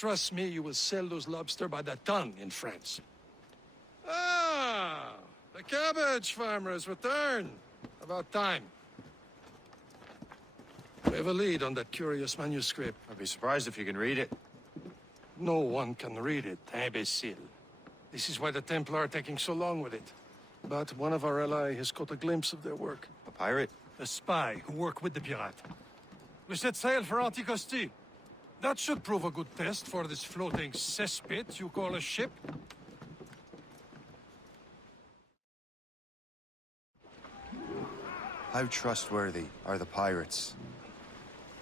Trust me, you will sell those lobster by the ton in France. Ah, the cabbage farmers return. About time. We have a lead on that curious manuscript. I'd be surprised if you can read it. No one can read it, imbecile. This is why the Templar are taking so long with it. But one of our allies has caught a glimpse of their work. A pirate? A spy who worked with the pirate. We set sail for Anticosti. That should prove a good test for this floating cesspit you call a ship. How trustworthy are the pirates?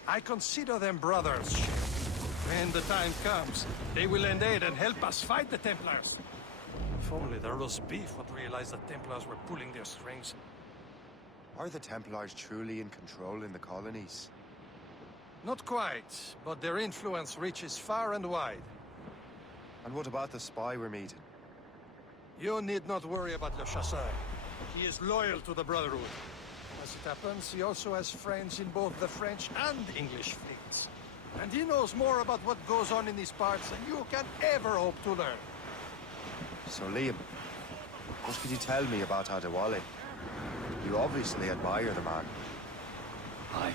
I consider them brothers. When the time comes, they will lend aid and help us fight the Templars. If only the roast beef would realize the Templars were pulling their strings. Are the Templars truly in control in the colonies? Not quite, but their influence reaches far and wide. And what about the spy we're meeting? You need not worry about Le Chasseur. He is loyal to the Brotherhood. As it happens, he also has friends in both the French and English fleets. And he knows more about what goes on in these parts than you can ever hope to learn. So Liam, what could you tell me about Adewale? You obviously admire the man. Aye.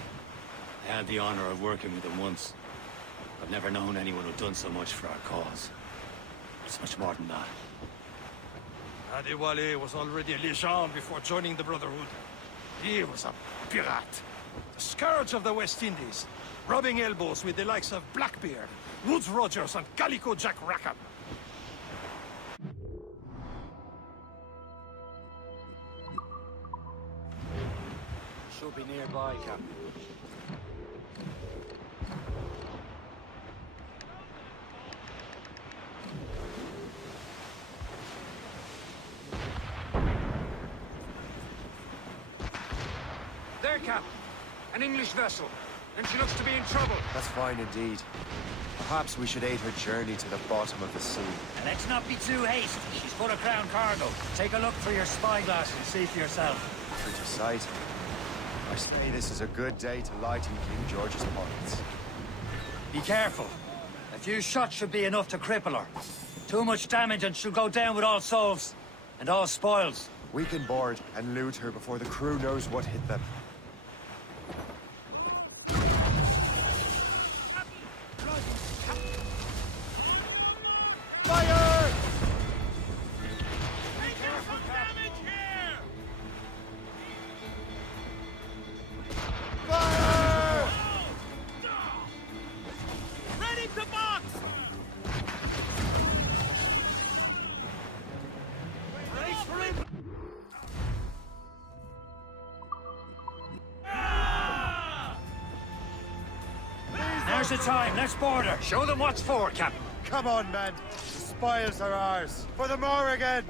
I had the honor of working with him once. I've never known anyone who'd done so much for our cause. It's much more than that. Adewale was already a legend before joining the Brotherhood. He was a pirate. The scourge of the West Indies. Rubbing elbows with the likes of Blackbeard, Woodes Rogers, and Calico Jack Rackham. Should be nearby, Captain. There, Cap. An English vessel. And she looks to be in trouble. That's fine indeed. Perhaps we should aid her journey to the bottom of the sea. And let's not be too hasty. She's full of crown cargo. Take a look through your spyglass and see for yourself. Pretty sight. I say this is a good day to lighten King George's pockets. Be careful. A few shots should be enough to cripple her. Too much damage and she'll go down with all souls. And all spoils. We can board and loot her before the crew knows what hit them. Now's the time. Let's board her. Show them what's for, Captain. Come on, men. The spoils are ours. For the Morrigan!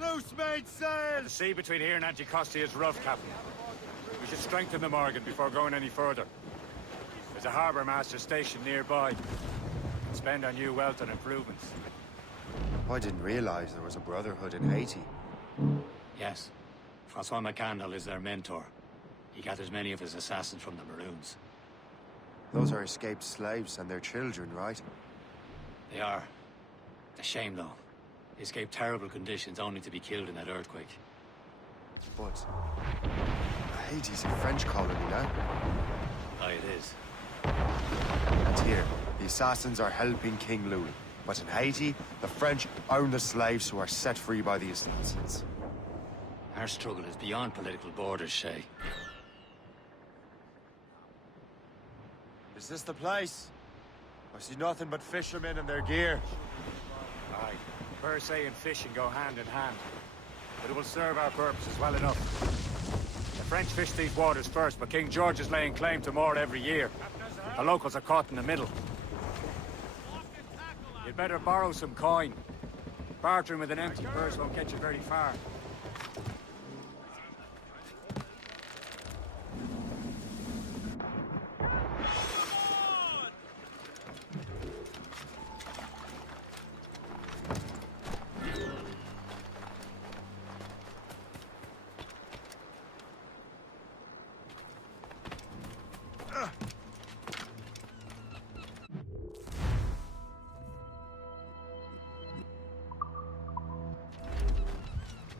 Loose mainsail! The sea between here and Anticosti is rough, Captain. We should strengthen the Morgan before going any further. There's a harbour master stationed nearby. We can spend our new wealth on improvements. I didn't realize there was a brotherhood in Haiti. Yes. Francois McCandle is their mentor. He gathers many of his assassins from the Maroons. Those are escaped slaves and their children, right? They are. A shame, though. They escaped terrible conditions only to be killed in that earthquake. But Haiti's a French colony now. Aye, it is. And here, the assassins are helping King Louis. But in Haiti, the French own the slaves who are set free by the assassins. Our struggle is beyond political borders, Shay. Is this the place? I see nothing but fishermen and their gear. Aye. Per se and fishing go hand in hand. But it will serve our purposes well enough. The French fish these waters first, but King George is laying claim to more every year. The locals are caught in the middle. You'd better borrow some coin. Bartering with an empty purse won't get you very far.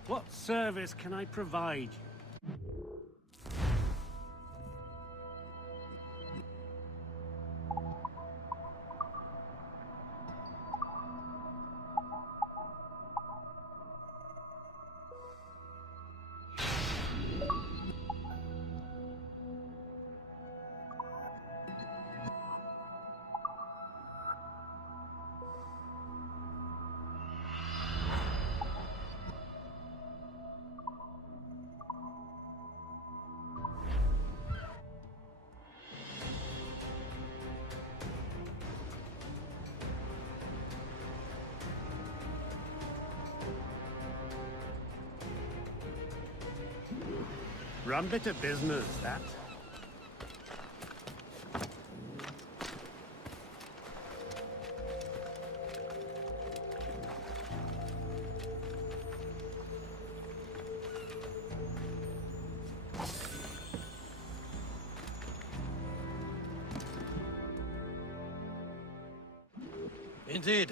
What service can I provide you? Run bit of business, that. Indeed.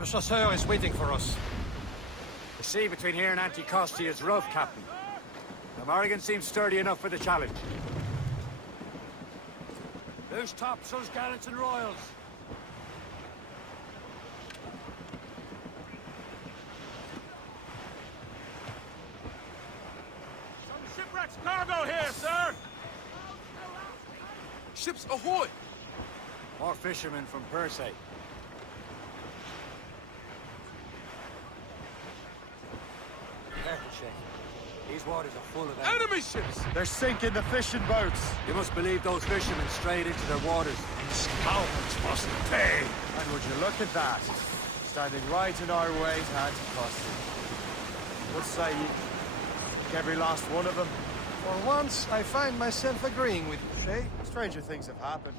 Le Chasseur is waiting for us. The sea between here and Anticosti is rough, Captain. The Morrigan seems sturdy enough for the challenge. Who's topsails, gallants, and royals? Some shipwreck's cargo here, sir! Ships ahoy! More fishermen from Persay. Careful, Shay. These waters are full of Enemy ships! They're sinking the fishing boats. You must believe those fishermen strayed into their waters. Scoundrels must pay! And would you look at that? Standing right in our way to Anticosti. Would say every last one of them. For once, I find myself agreeing with you, Shay. Stranger things have happened.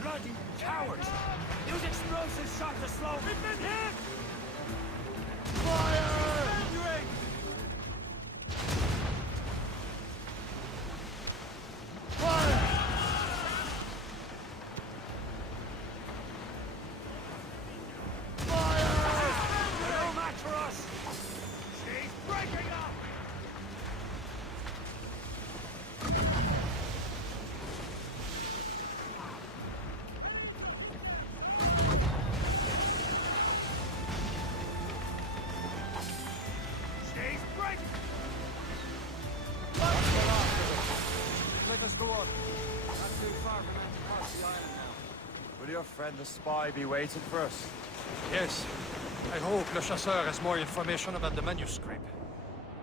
Bloody cowards! Use explosive shot to slow. We've been hit! Fire! Fire! No match for us! She's breaking up! She's breaking! Let us go on. Not too far from Anticosti Island now. Will your friend the spy be waiting for us? Yes. I hope Le Chasseur has more information about the manuscript.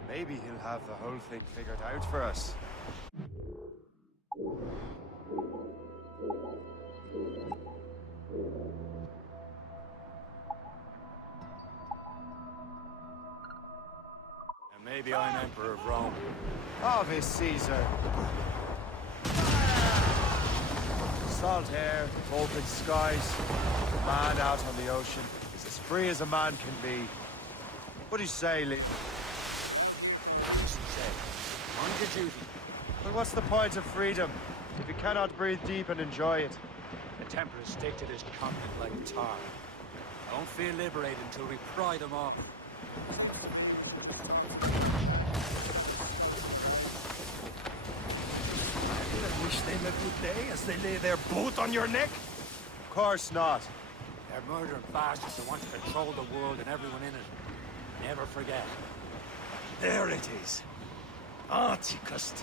Maybe he'll have the whole thing figured out for us. Maybe I'm Emperor of Rome. Ave Caesar. Salt air, open skies, a man out on the ocean is as free as a man can be. What do you say, Lee? On your duty. But what's the point of freedom if you cannot breathe deep and enjoy it? The Templars stick to this continent like tar. Don't feel liberated until we pry them off. I wish them a good day as they lay their boot on your neck. Of course not. They're murdering bastards that want to control the world and everyone in it. Never forget. There it is. Anticosti.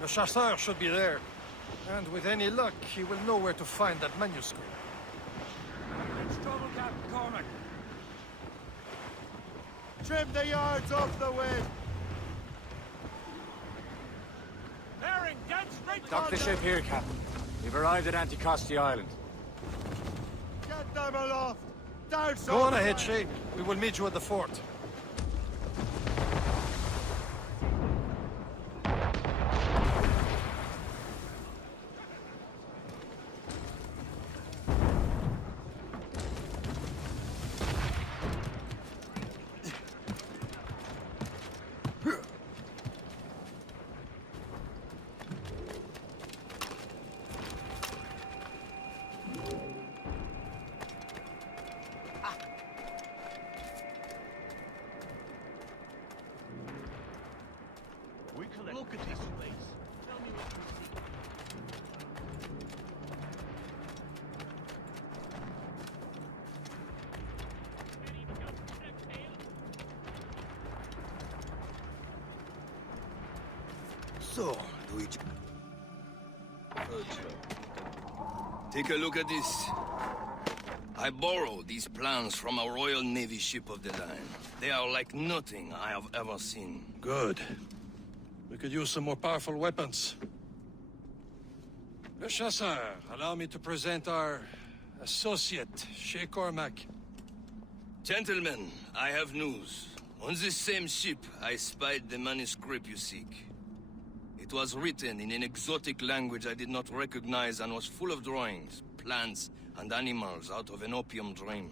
The chasseur should be there. And with any luck, he will know where to find that manuscript. It's trouble, Captain Cormac. Trim the yards off the wind! Bearing dead straight. Dock the ship here, Captain. We've arrived at Anticosti Island. Get them aloft! Down so Go on ahead, Shay. We will meet you at the fort. Look at this place. Tell me what you see. So, Luigi. Take a look at this. I borrowed these plans from a Royal Navy ship of the line. They are like nothing I have ever seen. Good. We could use some more powerful weapons. Le Chasseur, allow me to present our associate, Shay Cormac. Gentlemen, I have news. On this same ship, I spied the manuscript you seek. It was written in an exotic language I did not recognize and was full of drawings, plants, and animals out of an opium dream.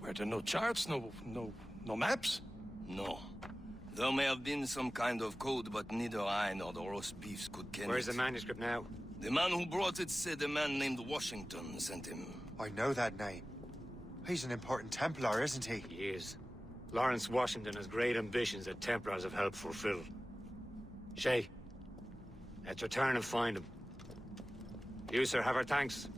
Were there no charts, no maps? No. There may have been some kind of code, but neither I nor the roast beefs could ken Where's it. the manuscript now? The man who brought it said a man named Washington sent him. I know that name. He's an important Templar, isn't he? He is. Lawrence Washington has great ambitions that Templars have helped fulfill. Shay, let's return and find him. You, sir, have our thanks.